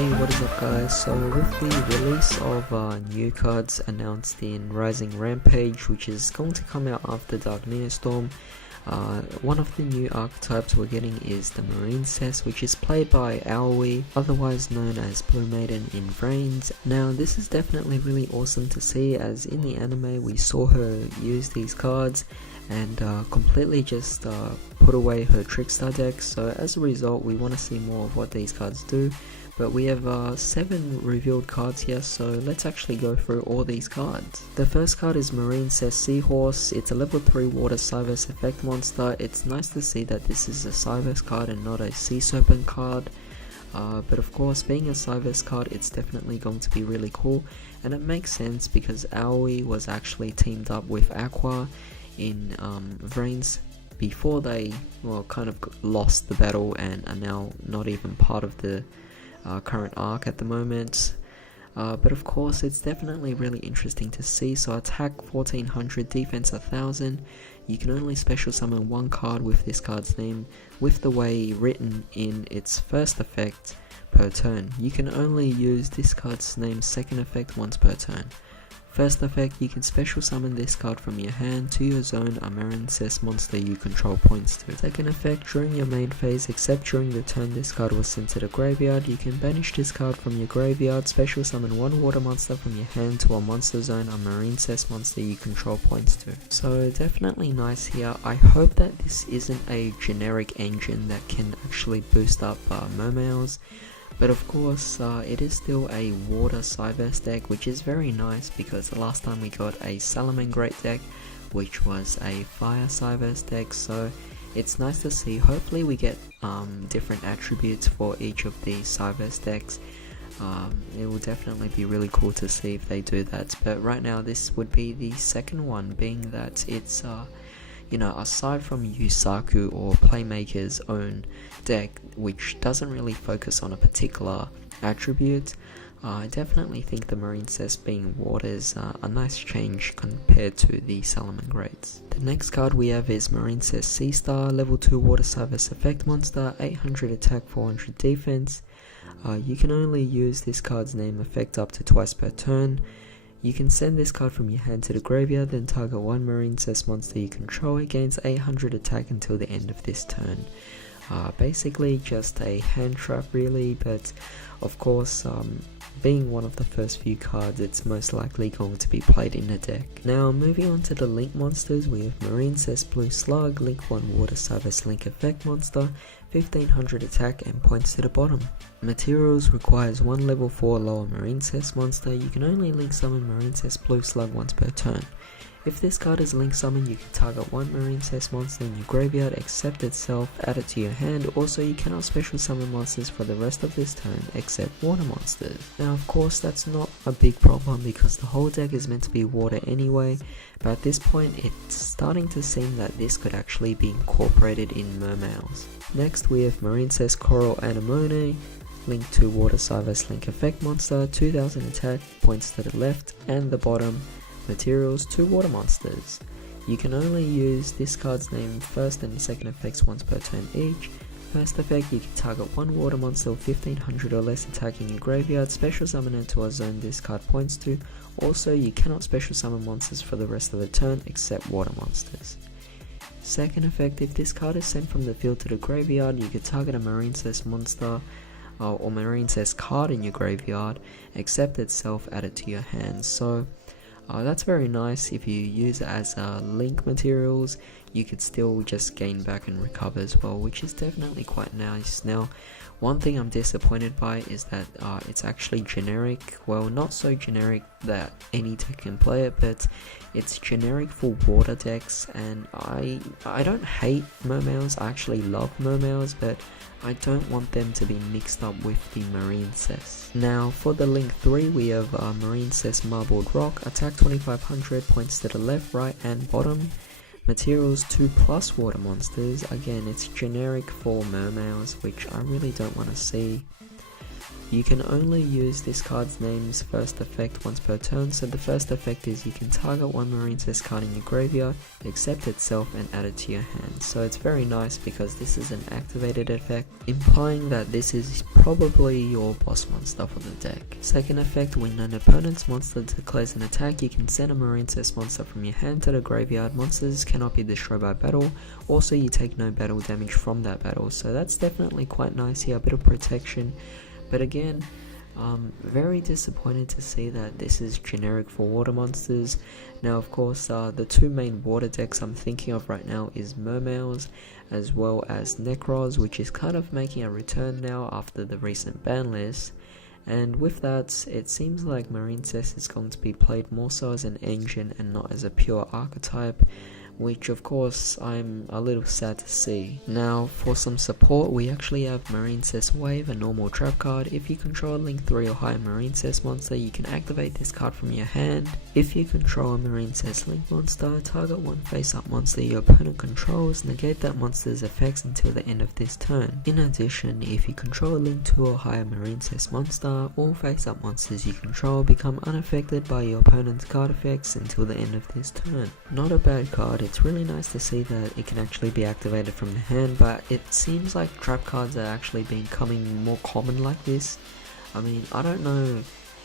Hey, what is up guys? So with the release of new cards announced in Rising Rampage, which is going to come out after Dark Neostorm, one of the new archetypes we're getting is the Marincess, which is played by Aoi, otherwise known as Blue Maiden in Vrains. Now this is definitely really awesome to see, as in the anime we saw her use these cards and completely just put away her Trickstar deck, so as a result we want to see more of what these cards do. But we have 7 revealed cards here, so let's actually go through all these cards. The first card is Marincess Seahorse. It's a level 3 water Cyberse effect monster. It's nice to see that this is a Cyberse card and not a Sea Serpent card. But of course, being a Cyberse card, it's definitely going to be really cool, and it makes sense because Aoi was actually teamed up with Aqua in Vrains before they kind of lost the battle and are now not even part of the current arc at the moment. But of course it's definitely really interesting to see. So attack 1400, defense 1000. You can only special summon one card with this card's name with the way written in its first effect per turn. You can only use this card's name's second effect once per turn. First effect, you can special summon this card from your hand to your zone a Marincess monster you control points to. Second effect, during your main phase, except during the turn this card was sent to the graveyard, you can banish this card from your graveyard, special summon one water monster from your hand to a monster zone a Marincess monster you control points to. So definitely nice here. I hope that this isn't a generic engine that can actually boost up Mermails. But of course, it is still a water Cyberse deck, which is very nice because the last time we got a Salamangreat deck, which was a fire Cyberse deck, so it's nice to see. Hopefully we get different attributes for each of these Cyberse decks. It will definitely be really cool to see if they do that, but right now this would be the second one, being that it's aside from Yusaku or Playmaker's own deck, which doesn't really focus on a particular attribute, I definitely think the Marincess being water is a nice change compared to the Salamangreats. The next card we have is Marincess Sea Star, level 2 water Cyberse effect monster, 800 attack, 400 defense. You can only use this card's name effect up to twice per turn. You can send this card from your hand to the graveyard, then target one Marincess monster you control. It gains 800 attack until the end of this turn. Basically just a hand trap really, but of course being one of the first few cards, it's most likely going to be played in the deck. Now moving on to the Link monsters, we have Marincess Blue Slug, Link 1 Water Cyberse Link effect monster, 1500 attack and points to the bottom. Materials requires one level 4 lower Marincess monster. You can only link summon Marincess Blue Slug once per turn. If this card is link summoned, you can target one Marincess monster in your graveyard, except itself, add it to your hand. Also, you cannot special summon monsters for the rest of this turn except water monsters. Now of course that's not a big problem because the whole deck is meant to be water anyway, but at this point it's starting to seem that this could actually be incorporated in Mermails. Next we have Marincess Coral Anemone, link to water Cyberse link effect monster, 2000 attack, points to the left and the bottom. Materials, 2 water monsters. You can only use this card's name first and second effects once per turn each. First effect, you can target one water monster with 1500 or less attack in your graveyard, special summon it to a zone this card points to. Also, you cannot special summon monsters for the rest of the turn except water monsters. Second effect, if this card is sent from the field to the graveyard, you can target a Marincess monster or Marincess card in your graveyard, except itself, add it to your hand. So that's very nice. If you use it as link materials, you could still just gain back and recover as well, which is definitely quite nice. Now, one thing I'm disappointed by is that it's actually generic. Well, not so generic that any deck can play it, but it's generic for water decks, and I don't hate Mermails. I actually love Mermails, but I don't want them to be mixed up with the Marincess. Now for the Link 3 we have Marincess Marbled Rock, attack 2500, points to the left, right and bottom. Materials 2+ water monsters. Again, it's generic for Mermails, which I really don't want to see. You can only use this card's name's first effect once per turn, so the first effect is you can target one Marincess card in your graveyard, accept itself and add it to your hand. So it's very nice because this is an activated effect, implying that this is probably your boss monster for the deck. Second effect, when an opponent's monster declares an attack, you can send a Marincess monster from your hand to the graveyard. Monsters cannot be destroyed by battle, also you take no battle damage from that battle, so that's definitely quite nice here, a bit of protection. But again, very disappointed to see that this is generic for water monsters. Now of course the two main water decks I'm thinking of right now is Mermails as well as Necros, which is kind of making a return now after the recent ban list. And with that, it seems like Marincess is going to be played more so as an engine and not as a pure archetype, which of course I'm a little sad to see. Now for some support, we actually have Marincess Wave, a normal trap card. If you control a Link 3 or higher Marincess monster, you can activate this card from your hand. If you control a Marincess Link monster, target one face-up monster your opponent controls, negate that monster's effects until the end of this turn. In addition, if you control a Link 2 or higher Marincess monster, all face-up monsters you control become unaffected by your opponent's card effects until the end of this turn. Not a bad card. It's really nice to see that it can actually be activated from the hand, but it seems like trap cards are actually becoming more common like this. I mean, I don't know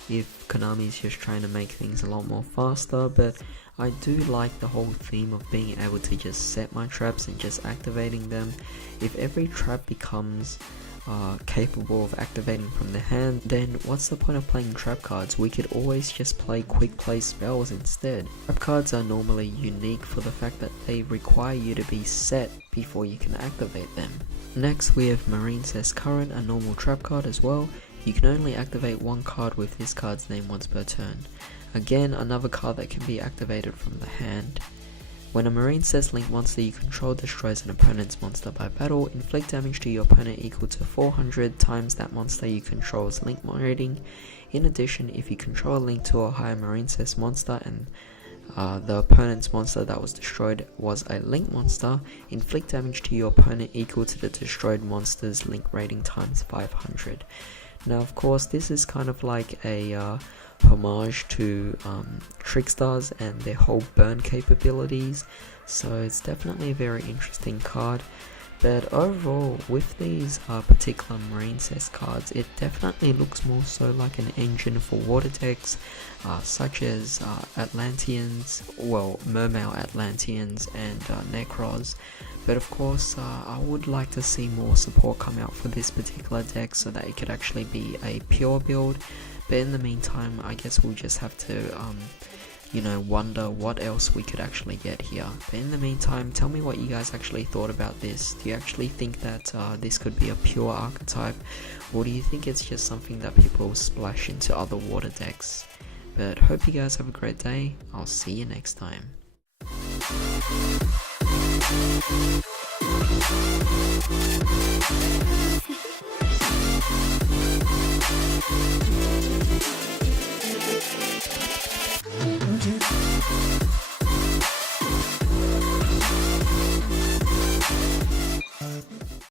if Konami's just trying to make things a lot more faster, but I do like the whole theme of being able to just set my traps and just activating them. If every trap becomes capable of activating from the hand, then what's the point of playing trap cards? We could always just play quick play spells instead. Trap cards are normally unique for the fact that they require you to be set before you can activate them. Next we have Marincess Current, a normal trap card as well. You can only activate one card with this card's name once per turn. Again, another card that can be activated from the hand. When a Marincess Link monster you control destroys an opponent's monster by battle, inflict damage to your opponent equal to 400 times that monster you control's Link rating. In addition, if you control a Link 2 or higher Marincess monster and the opponent's monster that was destroyed was a Link monster, inflict damage to your opponent equal to the destroyed monster's Link rating times 500. Now of course this is kind of like a homage to Trickstars and their whole burn capabilities, so it's definitely a very interesting card. But overall, with these particular Marincess cards, it definitely looks more so like an engine for water decks, such as Atlanteans, well, Mermail Atlanteans and Necros. But of course, I would like to see more support come out for this particular deck so that it could actually be a pure build. But in the meantime, I guess we'll just have to wonder what else we could actually get here. But in the meantime, tell me what you guys actually thought about this. Do you actually think that this could be a pure archetype, or do you think it's just something that people will splash into other water decks? But hope you guys have a great day. I'll see you next time.